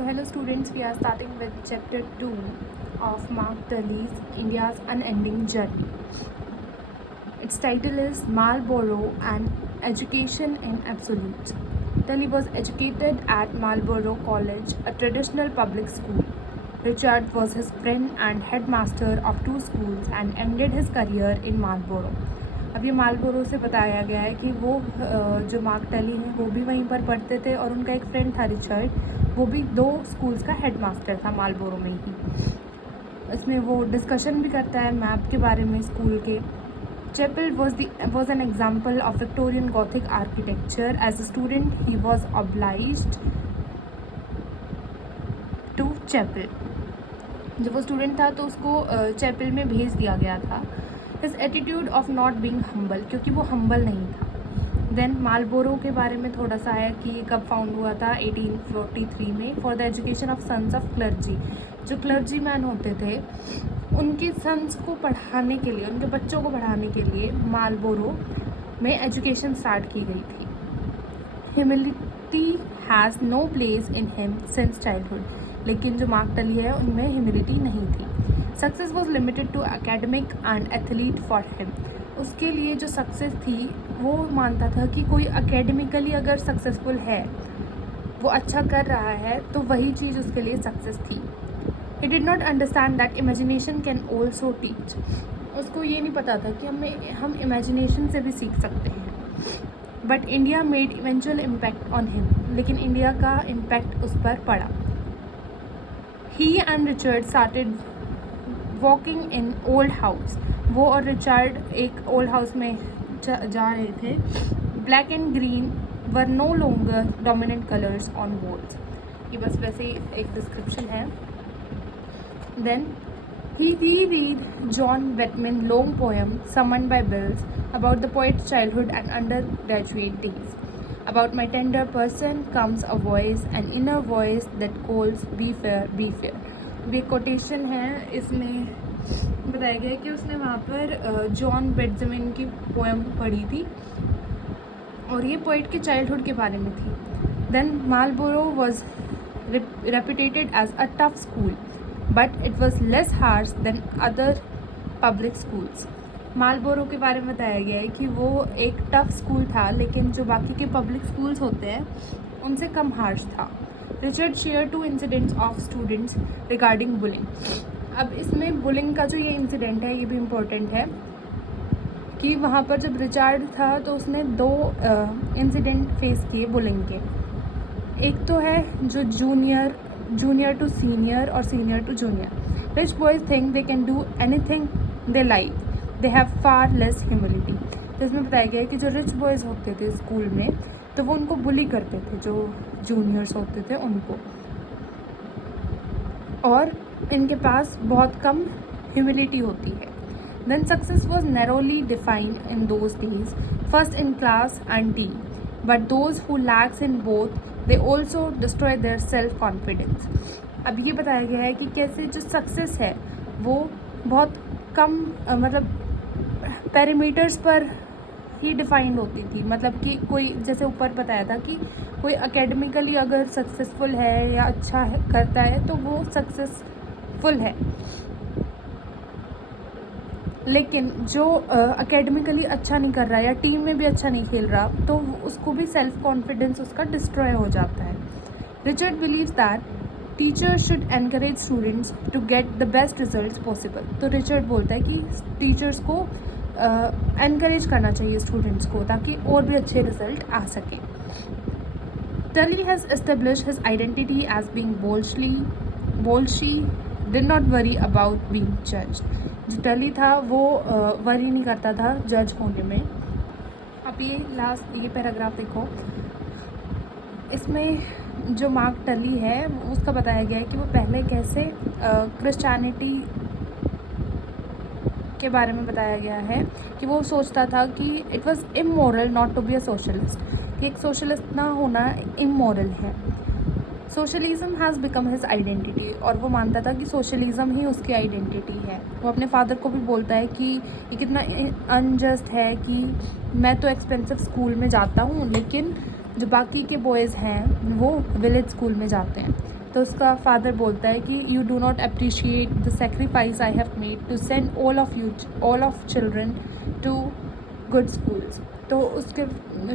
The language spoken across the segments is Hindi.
So hello students, we are starting with chapter 2 of Mark Tully's India's Unending Journey. Its title is Marlborough and Education in Absolute. Tully was educated at Marlborough College, a traditional public school. Richard was his friend and headmaster of two schools and ended his career in Marlborough. अब ये मार्लबोरो से बताया गया है कि वो जो मार्क टली हैं वो भी वहीं पर पढ़ते थे और उनका एक फ्रेंड था रिचर्ड, वो भी दो स्कूल्स का हेडमास्टर था मार्लबोरो में ही. इसमें वो डिस्कशन भी करता है मैप के बारे में स्कूल के. Chapel was an example of Victorian Gothic architecture. As a student, he was obliged to Chapel. जब वो स्टूडेंट था तो उसको चैपल में भेज दिया गया था. His attitude of not being humble, क्योंकि वो हम्बल नहीं था. देन मार्लबोरो के बारे में थोड़ा सा है कि ये कब फाउंड हुआ था 1843 में for the education of sons of clergy. जो क्लर्जी मैन होते थे उनके सन्स को पढ़ाने के लिए, उनके बच्चों को पढ़ाने के लिए मार्लबोरो में एजुकेशन स्टार्ट की गई थी. Humility has no place in him since childhood. लेकिन जो मार्क टली है उनमें ह्यूमिलिटी नहीं थी. Success was limited to academic and athlete for him. उसके लिए जो सक्सेस थी वो मानता था कि कोई एकेडमिकली अगर सक्सेसफुल है, वो अच्छा कर रहा है, तो वही चीज़ उसके लिए सक्सेस थी. He did not understand that imagination can also teach. उसको ये नहीं पता था कि हम इमेजिनेशन से भी सीख सकते हैं. But India made eventual impact on him. लेकिन इंडिया का इम्पैक्ट उस पर पड़ा. He and Richard started walking in old house. वो और रिचर्ड एक ओल्ड हाउस में जा रहे थे. Black and green were no longer dominant colours on walls. ये बस वैसे ही एक डिस्क्रिप्शन है. Then he reread John Whitman's long poem Summoned by Bells about the poet's childhood and undergraduate days. About my tender person comes a voice, an inner voice that calls, be fair, be fair. ये कोटेशन है. इसमें बताया गया है कि उसने वहाँ पर जॉन बेटजमिन की पोएम पढ़ी थी और ये पोइट के चाइल्डहुड के बारे में थी. Then Marlborough was reputed as a tough school but it was less harsh than other public schools. Marlborough के बारे में बताया गया है कि वो एक टफ स्कूल था, लेकिन जो बाकी के पब्लिक स्कूल्स होते हैं उनसे कम हार्श था. Richard share 2 incidents of students regarding bullying. अब इसमें बुलिंग का जो ये इंसिडेंट है ये भी इम्पोर्टेंट है कि वहाँ पर जब रिचर्ड था तो उसने 2 इंसिडेंट फेस किए बुलिंग के. एक तो है जो जूनियर टू सीनियर और senior to junior. Rich boys think they can do anything they like, they have far less humility. तो इसमें बताया गया है कि जो रिच बॉयज़ होते थे स्कूल में तो वो उनको बुली करते थे, जो जूनियर्स होते थे उनको, और इनके पास बहुत कम ह्यूमिलिटी होती है. Then success was narrowly defined in those days, first in class and team, but those who lacks in both they also destroy their self confidence. अब ये बताया गया है कि कैसे जो सक्सेस है वो बहुत कम मतलब पैरामीटर्स पर ही डिफाइंड होती थी. मतलब कि कोई, जैसे ऊपर बताया था कि कोई एकेडमिकली अगर सक्सेसफुल है या अच्छा है करता है तो वो सक्सेसफुल है. लेकिन जो एकेडमिकली अच्छा नहीं कर रहा या टीम में भी अच्छा नहीं खेल रहा तो उसको भी सेल्फ कॉन्फिडेंस उसका डिस्ट्रॉय हो जाता है. Richard believes that teachers should encourage students to get the best results possible. तो रिचर्ड बोलता है कि टीचर्स को एनकरेज करना चाहिए स्टूडेंट्स को ताकि और भी अच्छे रिजल्ट आ सकें. Tully has established his identity as being bolshie did not worry about being judged. जो टली था वो वरी नहीं करता था जज होने में. अब ये पैराग्राफ देखो. इसमें जो मार्क टली है उसका बताया गया है कि वो पहले कैसे क्रिश्चियनिटी के बारे में बताया गया है कि वो सोचता था कि it was immoral not to be a socialist, कि एक सोशलिस्ट ना होना इमोरल है. Socialism has become his identity, और वो मानता था कि सोशलिज्म ही उसकी आइडेंटिटी है. वो अपने फादर को भी बोलता है कि ये कितना अनजस्ट है कि मैं तो एक्सपेंसिव स्कूल में जाता हूँ लेकिन जो बाकी के बॉयज़ हैं वो विलेज स्कूल में जाते हैं. तो उसका फादर बोलता है कि you do not appreciate the sacrifice I have made to send all of children to good schools. तो उसके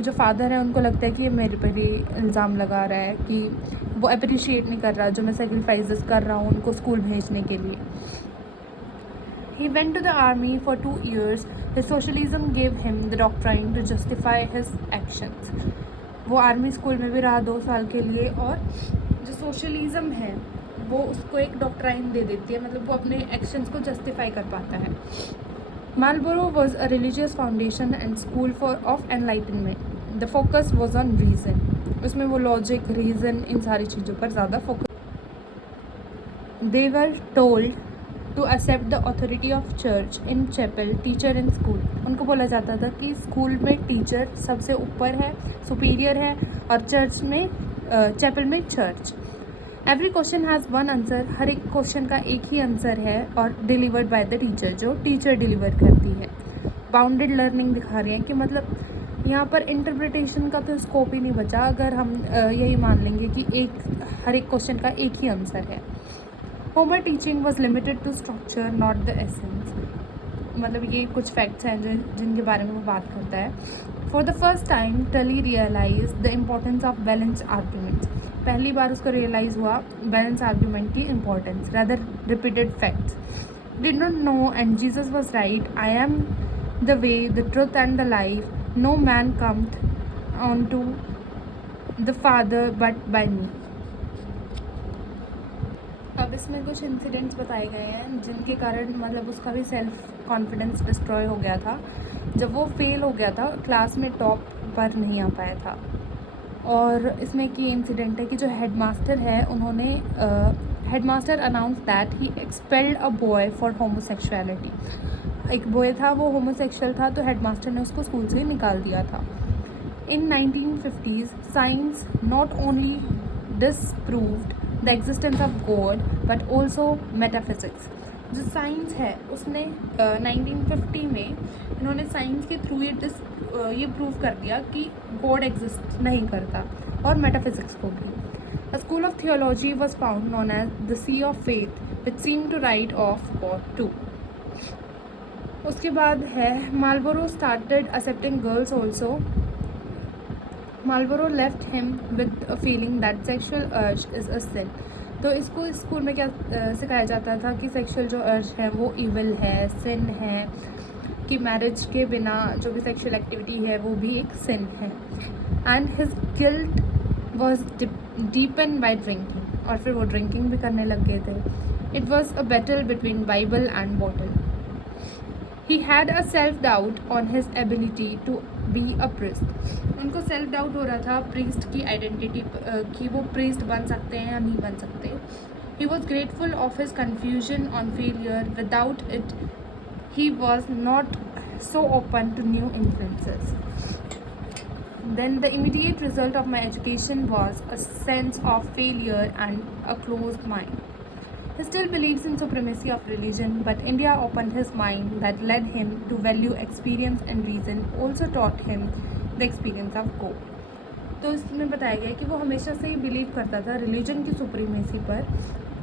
जो फादर हैं उनको लगता है कि ये मेरे पर ही इल्ज़ाम लगा रहा है कि वो अप्रिशिएट नहीं कर रहा जो मैं सेक्रीफाइसेस कर रहा हूँ उनको स्कूल भेजने के लिए। He went to the army for 2 years. His socialism gave him the doctrine to justify his actions. वो आर्मी स्कूल में भी रहा 2 साल के लिए, और जो सोशलिज़म है वो उसको एक डॉक्ट्राइन दे देती है, मतलब वो अपने एक्शंस को जस्टिफाई कर पाता है। Marlborough was a religious foundation and school of enlightenment. The focus was on reason. उसमें वो लॉजिक, रीज़न, इन सारी चीज़ों पर ज़्यादा focus. They were told to accept the authority of church in chapel, teacher in school. उनको बोला जाता था कि स्कूल में टीचर सबसे ऊपर है, सुपीरियर है, और चर्च में चैपल में church. Every question has one answer, हर एक क्वेश्चन का एक ही आंसर है, और डिलीवर्ड बाय द टीचर, जो टीचर डिलीवर करती है। बाउंडेड लर्निंग दिखा रही है कि मतलब यहाँ पर इंटरप्रिटेशन का तो स्कोप ही नहीं बचा अगर हम यही मान लेंगे कि हर एक क्वेश्चन का एक ही आंसर है। Homer teaching was limited to structure not the essence. मतलब ये कुछ फैक्ट्स हैं जिनके बारे में वो बात करता है। For the first time Tully realise the importance of balance arguments. पहली बार उसको रियलाइज़ हुआ बैलेंस आर्ग्यूमेंट की importance, rather repeated facts. Did not know and Jesus was right, I am the way, the truth and the life, no man cometh on to the father but by me. अब इसमें कुछ इंसिडेंट्स बताए गए हैं जिनके कारण मतलब उसका भी सेल्फ कॉन्फिडेंस डिस्ट्रॉय हो गया था जब वो फेल हो गया था, क्लास में टॉप पर नहीं आ पाया था। और इसमें एक ये इंसिडेंट है कि जो हेडमास्टर है उन्होंने headmaster announce that he expelled a boy for homosexuality. एक बॉय था, वो होमोसेक्सुअल था, तो हेडमास्टर ने उसको स्कूल से निकाल दिया था। इन 1950s science not only disproved the existence of God but also metaphysics. जो साइंस है उसने 1950 में इन्होंने साइंस के थ्रू ये प्रूव कर दिया कि गॉड एग्जिस्ट नहीं करता, और मेटाफिजिक्स को भी। A school of theology was found known as the see of faith which seem to write off God too. उसके बाद है Marlborough started accepting girls also. Marlborough left him with a feeling that sexual urge is a sin. तो इसको स्कूल में क्या सिखाया जाता था कि सेक्सुअल जो अर्ज है वो इविल है, सिन है, कि मैरिज के बिना जो भी सेक्सुअल एक्टिविटी है वो भी एक सिन है। And his guilt was deepen by drinking, और फिर वो ड्रिंकिंग भी करने लग गए थे। It was a battle between Bible and bottle. He had a self doubt on his ability to be a priest. उनको सेल्फ डाउट हो रहा था प्रीस्ट की आइडेंटिटी कि वो प्रीस्ट बन सकते हैं या नहीं बन सकते। He was grateful of his confusion on failure, without it he was not so open to new influences. Then the immediate result of my education was a sense of failure and a closed mind. He still believes in supremacy of religion, but India opened his mind that led him to value experience and reason, also taught him the experience of God. तो इसमें बताया गया कि वो हमेशा से ही बिलीव करता था रिलीजन की सुप्रीमेसी पर,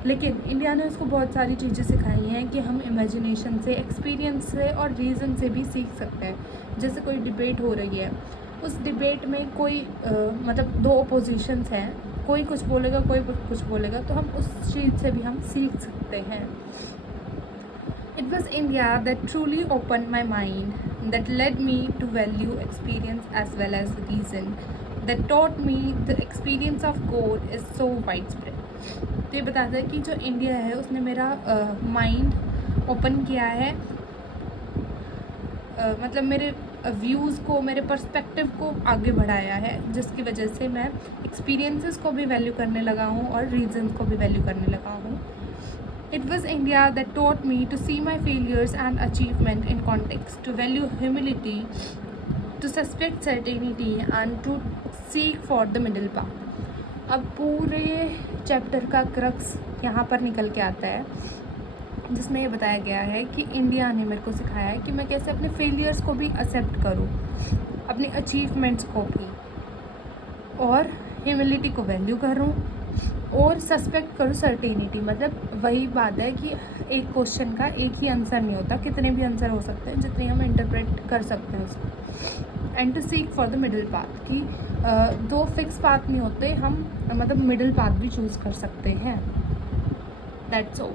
लेकिन इंडिया ने उसको बहुत सारी चीज़ें सिखाई हैं कि हम इमेजिनेशन से, एक्सपीरियंस से और रीज़न से भी सीख सकते हैं। जैसे कोई डिबेट हो रही है, उस डिबेट में कोई मतलब 2 ओपोजिशंस हैं, कोई कुछ बोलेगा कोई कुछ बोलेगा, तो हम उस चीज़ से भी हम सीख सकते हैं। It was India that truly open my mind, that led me to value experience as well as reason, that taught me the experience of God is so wide spread. तो ये बताता है कि जो इंडिया है उसने मेरा माइंड ओपन किया है, मतलब मेरे व्यूज़ को, मेरे पर्सपेक्टिव को आगे बढ़ाया है, जिसकी वजह से मैं एक्सपीरियंसेस को भी वैल्यू करने लगा हूँ और रीजंस को भी वैल्यू करने लगा हूँ। It was India that taught me to see my failures and achievement in context, to value humility, to suspect certainty and to seek for the middle path. अब पूरे चैप्टर का क्रक्स यहाँ पर निकल के आता है, जिसमें ये बताया गया है कि इंडिया ने मेरे को सिखाया है कि मैं कैसे अपने फेलियर्स को भी एक्सेप्ट करूँ, अपने अचीवमेंट्स को भी, और ह्यूमिलिटी को वैल्यू करूँ, और सस्पेक्ट करो सर्टेनिटी, मतलब वही बात है कि एक क्वेश्चन का एक ही आंसर नहीं होता, कितने भी आंसर हो सकते हैं जितने हम इंटरप्रेट कर सकते हैं उसको। And to seek for the middle path, कि दो फिक्स पाथ नहीं होते, हम मतलब मिडिल पाथ भी चूज़ कर सकते हैं। That's all.